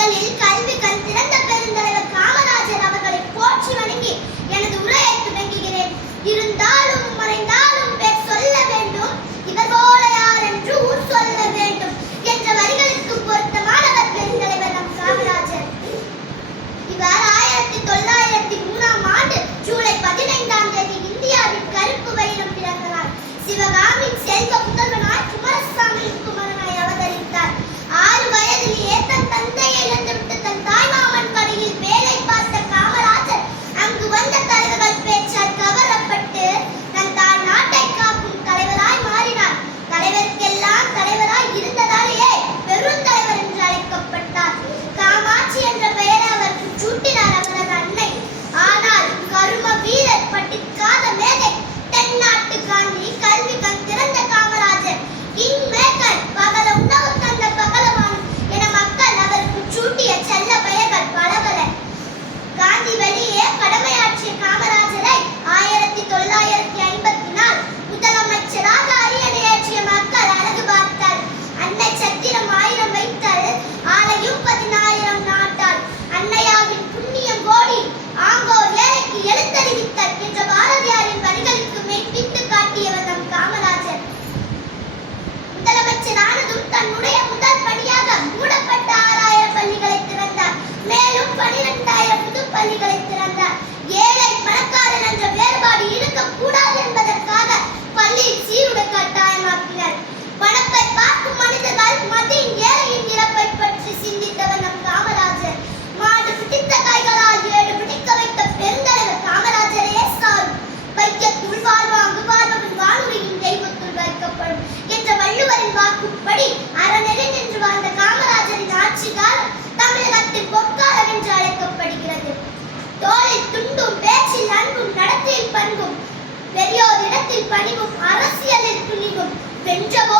முதலில் கல்வி கண் திறந்த பெருந்தலைவர் காமராஜர் அவர்களை போற்றி வணங்கி எனது உரையை தொடங்குகிறேன். இருந்தாலும் மறைந்தாலும் பேர் சொல்ல வேண்டும், இவர் போல யார் என்று ஊர் சொல்ல வேண்டும் என்ற வரிகளுக்கு பொருத்தமானவர் பெருந்தலைவர் நம் காமராஜர். இவர் 1903ஆம் ஆண்டு ஜூலை 15ஆம் தேதி இந்தியாவின் கருப்பு வயலில் பிறந்தார். சிவகாமியின் செல்வ புதல்வனாய் குமாரசாமியின் குமரனாய் அவதரித்தார். 6 வயதிலேயே தன் தந்தையை இழந்துவிட்டு தன் தாய்மாமன் கடையில் வேலை பார்த்த காமராஜர் அங்கு வந்த தலைவர்கள் பேச்சால் கவரப்பட்டு தன் நாட்டை காக்கும் தலைவராய் மாறினார். தலைவருக்கெல்லாம் தலைவராய் இருந்ததாலேயே பெருந்தலைவர் என்று அழைக்கப்பட்டார். காமாட்சி என்ற பெயரை அவருக்கு சூட்டினார் அவரது அன்னை. ஆனால் கரும வீரர் படிக்காத மேதை, தென்னாட்டு காந்தி, கல்வி கண் திறந்த காமராஜர், கிங் மேக்கர், பகல உணவு தந்த பகலவான் என மக்கள் அவருக்கு சூட்டிய செல்ல பெயர்கள் பலவர. காந்தி வெளியே கடமையாற்றிய காமராஜரை 1954 முதலமைச்சராக அரியணையேற்றிய மக்கள் அழகு பார்த்தார். அன்னை சத்திரம் 1000 வைத்தால் ஆலையும் 14,000 நாட்டாள். அன்னையாவின் புண்ணியம் கோடி, ஆங்கோர் ஏழைக்கு எழுத்தறிவித்தார் என்ற பாரதியாரின் வரிகளுக்கு மெய்ப்பித்து காட்டியவர் நம் காமராஜர். முதலமைச்சரானதும் தன்னுடைய முதல் பணியாக மூடப்பட்ட 6000 பள்ளிகளை திறந்தார். மேலும் 12,000 புது பள்ளிகளை திறந்தார். ஏழை பணக்காரன் என்ற வேறுபாடு இருக்கக்கூடாது என்பதற்காக பள்ளியில் சீருடை கட்டாயமாக்கினார். பணத்தை பார்க்கும் மனிதர்கள் மதியின் ஏழையின் இறப்பை பற்றி சிந்தித்தவர் நம் காமராஜர். மாடு பிடித்த கைகளால் 7 பிடிக்க வைத்த பெருந்தலைவர் காமராஜரே சாரும். வைக்கத்துள் வாழ்வாங்கு வாழ்வன் வானுரையின் தெய்வத்துள் வைக்கப்படும் என்ற வள்ளுவரின் வாக்குப்படி அறநெறி நின்று வாழ்ந்த காமராஜரின் ஆட்சி காலம் தமிழகத்தின் பொற்காலம் என்று அழைக்கப்படுகிறது. தோளில் துண்டும், பேச்சில் அன்பும், நடத்தையில் பண்பும், பெரியோர் இடத்தில் பணிவும், அரசியலில் துணிவும், வென்றவோ